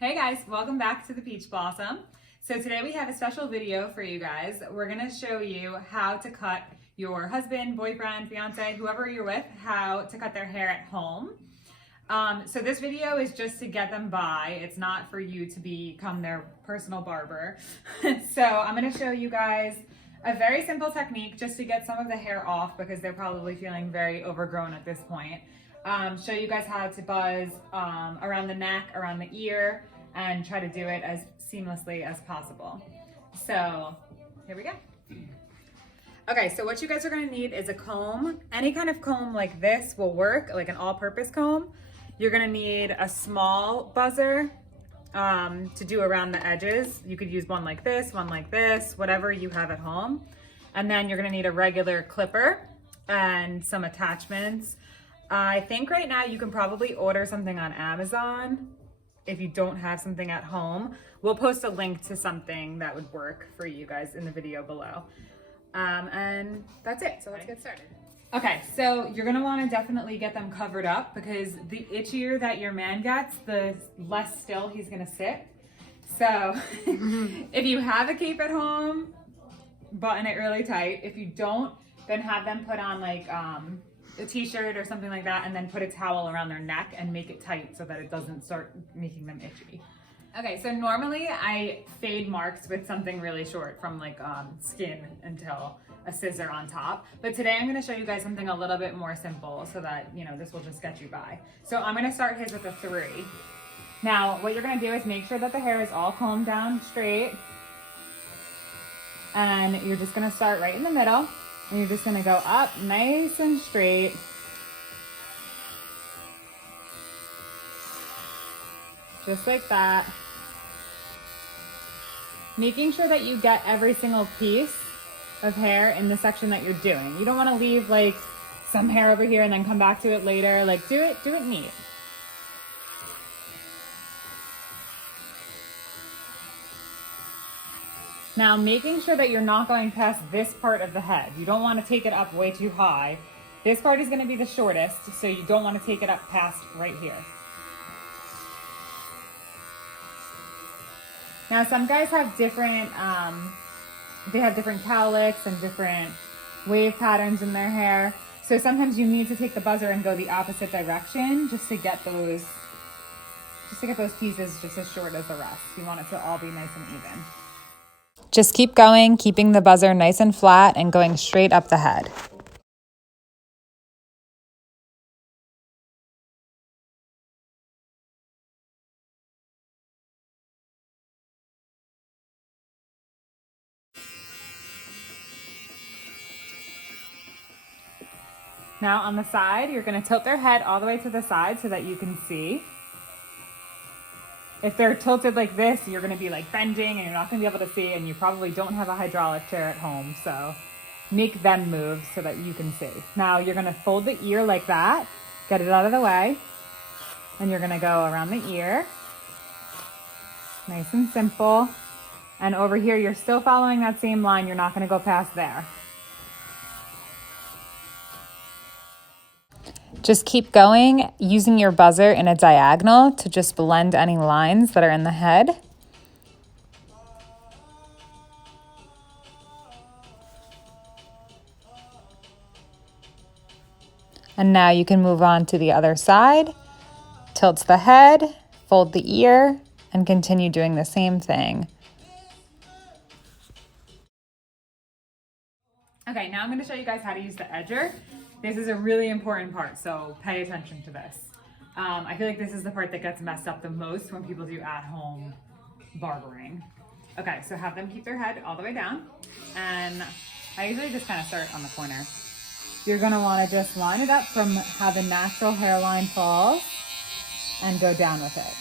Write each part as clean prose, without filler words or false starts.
Hey guys, welcome back to the Peach Blossom. So today we have a special video for you guys. We're gonna show you how to cut your husband, boyfriend, fiance, whoever you're with, how to cut their hair at home. So this video is just to get them by. It's not for you to become their personal barber. So I'm gonna show you guys a very simple technique just to get some of the hair off because they're probably feeling very overgrown at this point. Show you guys how to buzz around the neck, around the ear, and try to do it as seamlessly as possible. So here we go. Okay, so what you guys are gonna need is a comb. Any kind of comb like this will work, like an all-purpose comb. You're gonna need a small buzzer to do around the edges. You could use one like this, whatever you have at home. And then you're gonna need a regular clipper and some attachments. I think right now you can probably order something on Amazon if you don't have something at home. We'll post a link to something that would work for you guys in the video below. And that's it, so let's get started. Okay, so you're gonna wanna definitely get them covered up because the itchier that your man gets, the less still he's gonna sit. So if you have a cape at home, button it really tight. If you don't, then have them put on like a t-shirt or something like that and then put a towel around their neck and make it tight so that it doesn't start making them itchy. Okay, so normally I fade marks with something really short from like skin until a scissor on top. But today I'm gonna show you guys something a little bit more simple so that, you know, this will just get you by. So I'm gonna start his with a 3. Now, what you're gonna do is make sure that the hair is all combed down straight. And you're just gonna start right in the middle. And you're just gonna go up nice and straight. Just like that. Making sure that you get every single piece of hair in the section that you're doing. You don't wanna leave like some hair over here and then come back to it later. Like do it neat. Now, making sure that you're not going past this part of the head. You don't want to take it up way too high. This part is going to be the shortest, so you don't want to take it up past right here. Now, some guys have different, they have different cowlicks and different wave patterns in their hair. So sometimes you need to take the buzzer and go the opposite direction just to get those pieces just as short as the rest. You want it to all be nice and even. Just keep going, keeping the buzzer nice and flat and going straight up the head. Now on the side, you're gonna tilt their head all the way to the side so that you can see. If they're tilted like this, you're gonna be like bending and you're not gonna be able to see, and you probably don't have a hydraulic chair at home, so make them move so that you can see. Now you're gonna fold the ear like that, get it out of the way, and you're gonna go around the ear. Nice and simple. And over here, you're still following that same line, you're not gonna go past there. Just keep going, using your buzzer in a diagonal to just blend any lines that are in the head. And now you can move on to the other side. Tilt the head, fold the ear, and continue doing the same thing. Okay, now I'm going to show you guys how to use the edger. This is a really important part, so pay attention to this. I feel like this is the part that gets messed up the most when people do at-home barbering. Okay, so have them keep their head all the way down, and I usually just kind of start on the corner. You're going to want to just line it up from how the natural hairline falls and go down with it.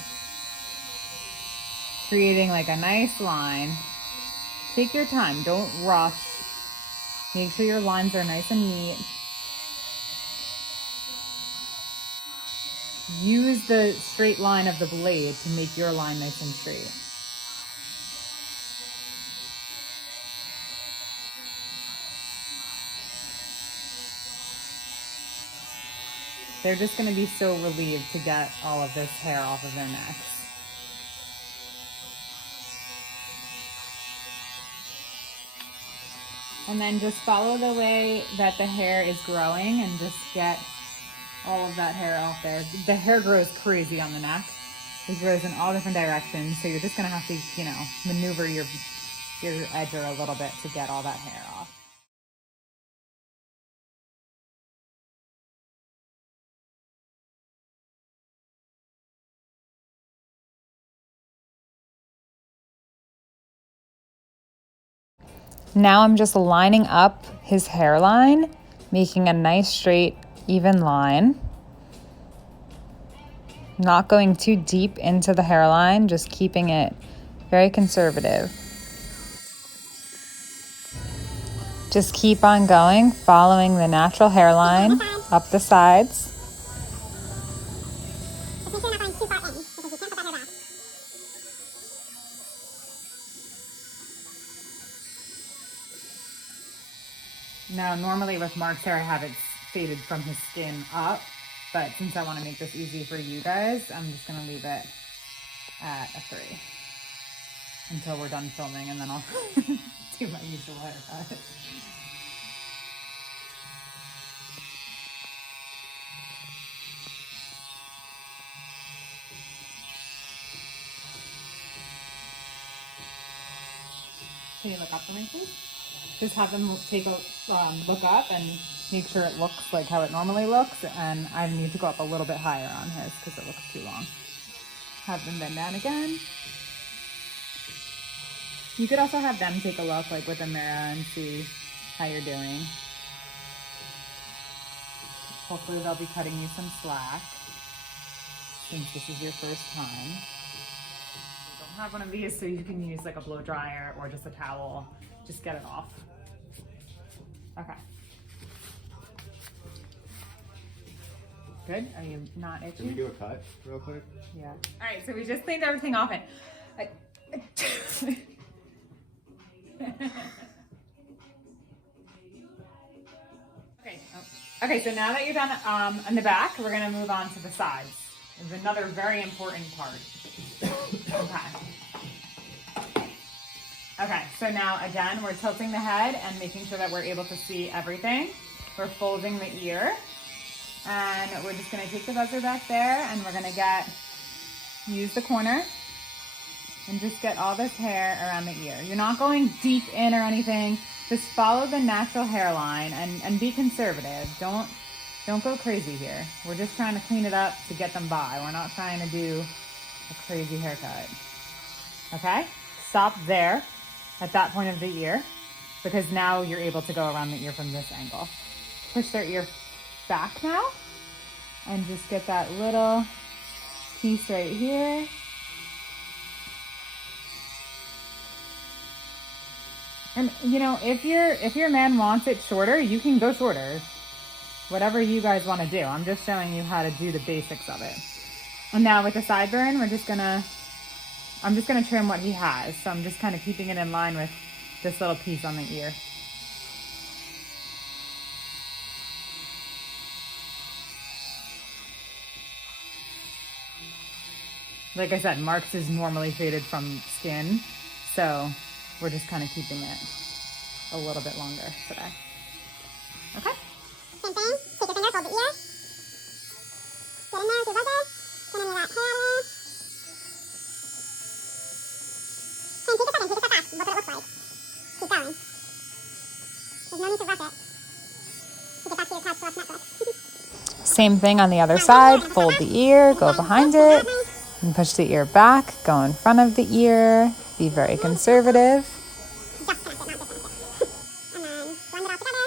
Creating like a nice line. Take your time, don't rush. Make sure your lines are nice and neat. Use the straight line of the blade to make your line nice and straight. They're just going to be so relieved to get all of this hair off of their necks. And then just follow the way that the hair is growing and just get all of that hair off there. The hair grows crazy on the neck. It grows in all different directions, so you're just gonna have to, you know, maneuver your edger a little bit to get all that hair off. Now I'm just lining up his hairline, making a nice straight, even line. Not going too deep into the hairline, just keeping it very conservative. Just keep on going, following the natural hairline up the sides. Now, normally with Mark's hair, I have it faded from his skin up, but since I want to make this easy for you guys, I'm just going to leave it at a 3 until we're done filming, and then I'll do my usual haircut. Can you look up for me, please? Just have them take a look up and make sure it looks like how it normally looks, and I need to go up a little bit higher on his because it looks too long. Have them bend down again. You could also have them take a look like with a mirror and see how you're doing. Hopefully they'll be cutting you some slack since this is your first time. Don't have one of these, so you can use like a blow dryer or just a towel. Just get it off. Okay. Good? Are you not itchy? Can we do a cut real quick? Yeah. All right, so we just cleaned everything off and Okay, so now that you're done on the back, we're gonna move on to the sides. There's another very important part. Okay, so now again, we're tilting the head and making sure that we're able to see everything. We're folding the ear, and we're just gonna take the buzzer back there, and we're gonna use the corner and just get all this hair around the ear. You're not going deep in or anything. Just follow the natural hairline and be conservative. Don't go crazy here. We're just trying to clean it up to get them by. We're not trying to do a crazy haircut. Okay? Stop there at that point of the ear, because now you're able to go around the ear from this angle. Push their ear back now and just get that little piece right here. And you know, if your man wants it shorter, you can go shorter. Whatever you guys want to do. I'm just showing you how to do the basics of it. And now with the sideburn, I'm just gonna trim what he has. So I'm just kind of keeping it in line with this little piece on the ear. Like I said, Mark's is normally faded from skin, so we're just kind of keeping it a little bit longer today. Okay? Same thing. Take your finger, hold the ear. Get in there with your buzzer. Get in that hair. And take a second, take a step back. Look what it looks like. Keep going. There's no need to rush it. To get back to your couch to watch Netflix. Same thing on the other side. Fold the ear, go behind it, and push the ear back. Go in front of the ear. Be very conservative. Just connect it, not disconnect it. And then blend it all together.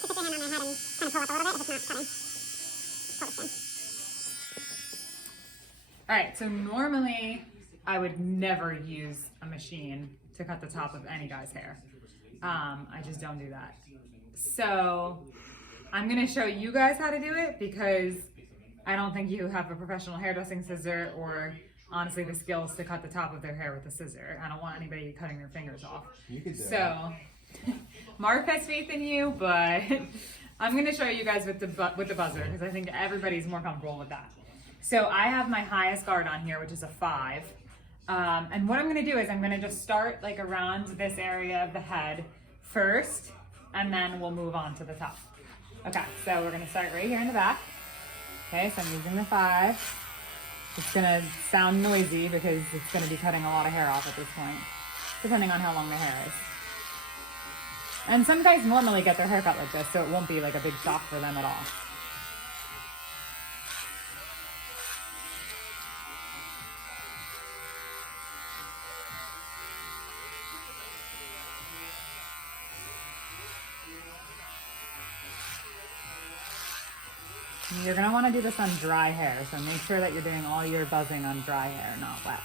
Put your hand on their head and kind of pull up a little bit if it's not cutting. Pull the skin. All right, so normally I would never use a machine to cut the top of any guy's hair. I just don't do that. So I'm gonna show you guys how to do it because I don't think you have a professional hairdressing scissor or honestly the skills to cut the top of their hair with a scissor. I don't want anybody cutting their fingers off. You can do So Mark has faith in you, but I'm gonna show you guys with the buzzer because I think everybody's more comfortable with that. So I have my highest guard on here, which is a 5. And what I'm gonna do is I'm gonna just start like around this area of the head first, and then we'll move on to the top. Okay, so we're gonna start right here in the back. Okay, so I'm using the 5. It's gonna sound noisy because it's gonna be cutting a lot of hair off at this point, depending on how long the hair is. And some guys normally get their hair cut like this, so it won't be like a big shock for them at all. You're gonna wanna do this on dry hair, so make sure that you're doing all your buzzing on dry hair, not wet.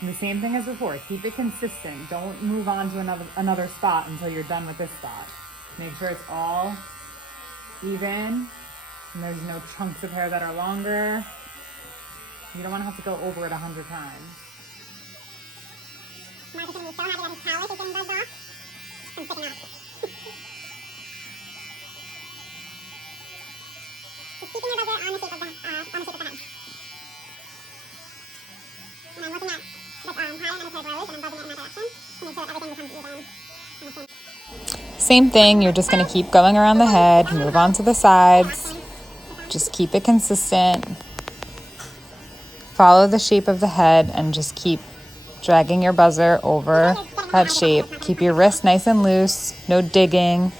And the same thing as before, keep it consistent. Don't move on to another spot until you're done with this spot. Make sure it's all even, and there's no chunks of hair that are longer. You don't wanna have to go over it 100 times. Mark is going to be so happy that his towel is getting buzzed off from sticking out. Just keeping your buzzer on the shape of the head. And I'm looking at the pattern on the curve rows, and I'm buzzing it in that direction to make sure that everything becomes even. Same thing, you're just gonna keep going around the head, move on to the sides. Just keep it consistent. Follow the shape of the head and just keep dragging your buzzer over that shape. Keep your wrist nice and loose, no digging.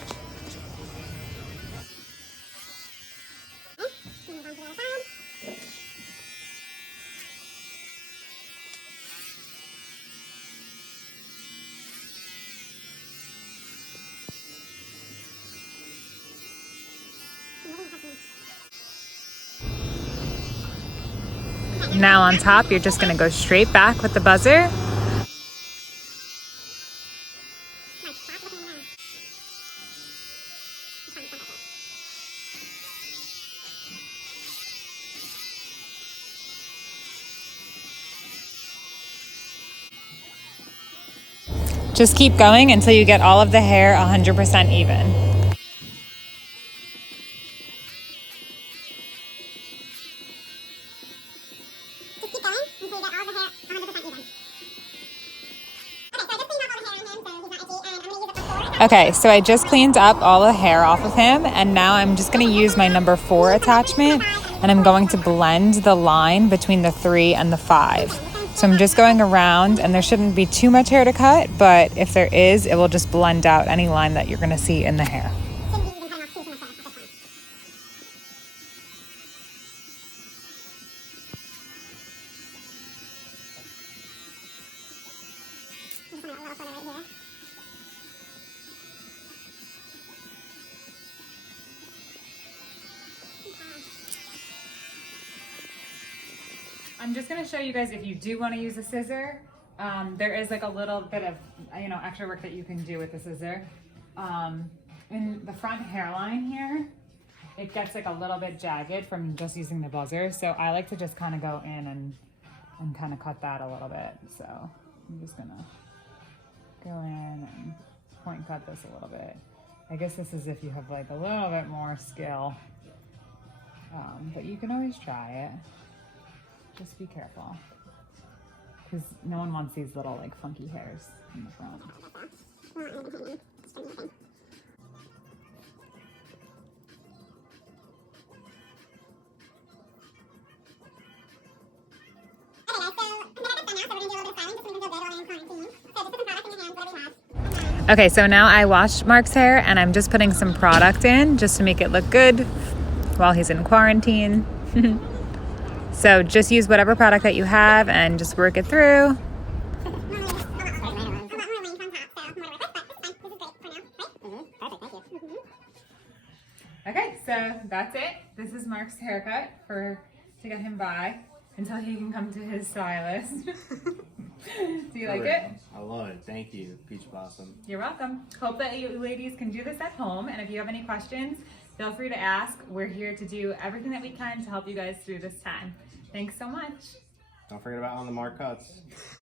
Now on top, you're just gonna go straight back with the buzzer. Just keep going until you get all of the hair 100% even. Just keep going until you get all the hair 100% even. Okay, so I just cleaned up all the hair off of him, and now I'm just going to use my number 4 attachment, and I'm going to blend the line between the 3 and the 5. So I'm just going around, and there shouldn't be too much hair to cut, but if there is, it will just blend out any line that you're going to see in the hair. I'm just going to show you guys, if you do want to use a scissor, there is like a little bit of, extra work that you can do with the scissor. In the front hairline here, it gets like a little bit jagged from just using the buzzer. So I like to just kind of go in and kind of cut that a little bit. So I'm just going to go in and point cut this a little bit. I guess this is if you have like a little bit more skill, but you can always try it. Just be careful, because no one wants these little like funky hairs in the front. Okay, so now I washed Mark's hair, and I'm just putting some product in just to make it look good while he's in quarantine. So just use whatever product that you have and just work it through. Okay, so that's it. This is Mark's haircut to get him by until he can come to his stylist. Do you like it? I love it. Thank you, Peach Blossom. You're welcome. Hope that you ladies can do this at home, and if you have any questions, feel free to ask. We're here to do everything that we can to help you guys through this time. Thanks so much. Don't forget about On the Mark cuts.